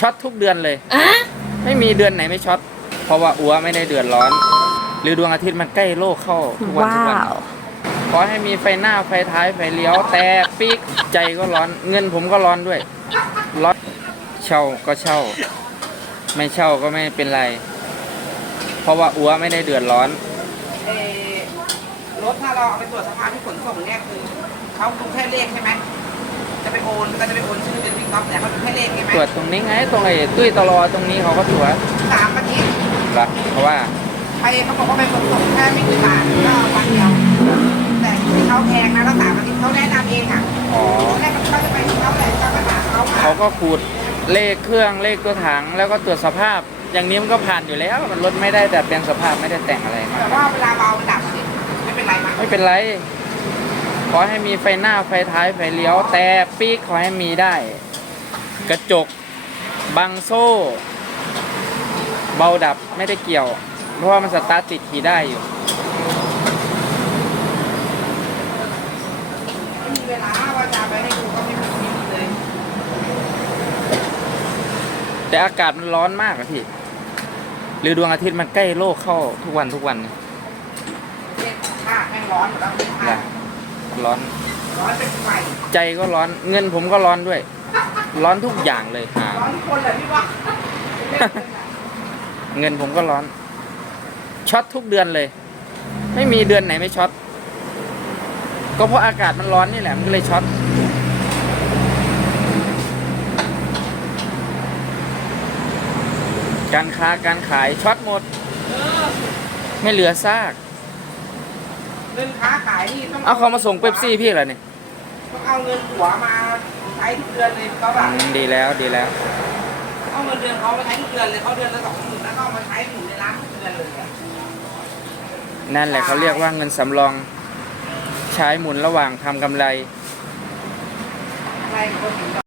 ช็อตทุกเดือนเลยไม่มีเดือนไหนไม่ช็อต เพราะว่าอัวไม่ได้เดือดร้อน หรือดวงอาทิตย์มันใกล้โลกเข้าทุกวันว้าทุกวันว ขอให้มีไฟหน้าไฟท้ายไฟเลี้ยว แต่ปีกใจก็ร้อน เงินผมก็ร้อนด้วย ร้อน เช่าก็เช่า ไม่เช่าก็ไม่เป็นไร เพราะว่าอัวไม่ได้เดือดร้อน เอ่อรถถ้าเราเอาไปตรวจสภาพที่ขนส่งเนี่ยคือเขาดูแค่เลขใช่ไหม จะไปโอนก็จะไปโอนชื่อเป็นพิกอปแต่เขาดูแค่เลขใช่ไหมตรวจตรงนี้ไงตรงไอ้ตุ้ยตลอตรงนี้เขาก็ตรวจสามอาทิตย์ละเพราะว่าไปเขาบอกว่าไปขนส่งแค่ไม่กี่บาทก็วันเดียวแต่ที่เขาแพงนะแล้วสามอาทิตย์เขาแนะนำเองอะอ๋อแรกเขาจะไปที่เขาแหละเจ้าปัญหาเขาเขาก็ขูดเลขเครื่องเลขตัวถังแล้วก็ตรวจสภาพ อย่างนี้มันก็ผ่านอยู่แล้วมันรถไม่ได้แต่เป็นสภาพไม่ได้แต่งอะไรมาแต่กว่าเวลาเบามันดับสิไม่เป็นไรมั้งไม่เป็นไร ขอให้มีไฟหน้าไฟท้ายไฟเลี้ยว แต่ปีกขอให้มีได้ กระจก บังโซ่ เบาดับไม่ได้เกี่ยว เพราะว่ามันสตาร์ทติดขี่ได้อยู่ไม่มีเวลาว่าจะไปให้ดูก็ไม่มีเลย แต่อากาศมันร้อนมากอะพี่ หรือดวงอาทิตย์มันใกล้โลกเข้าทุกวันทุกวันเลขค่าแม่งร้อนหมดแล้วเลขค่า ร้อน ร้อนเป็นไฟใจก็ร้อน เงินผมก็ร้อนด้วย ร้อนทุกอย่างเลยหาร้อนทุกคนเลยพี่ว่าเงินผมก็ร้อน ช็อตทุกเดือนเลย ไม่มีเดือนไหนไม่ช็อต ก็เพราะอากาศมันร้อนนี่แหละ มันก็เลยช็อตการค้าการขายช็อตหมด ไม่เหลือซาก เงินค้าขายนี่ต้องเอาเขามาส่งเป๊ปซี่พี่เหรอเนี่ยต้องเอาเงินหัวมาใช้ทุกเดือนเลยเขาแบบอืมดีแล้วดีแล้ว เอาเงินเดือนเขามาใช้ทุกเดือนเลยเขาเดือนละสองหมื่นแล้วก็เอามาใช้หมุนในร้านทุกเดือนเลยอะนั่นแหละเขาเรียกว่าเงินสำรอง ใช้หมุนระหว่างทำกำไร อะไรคนถึง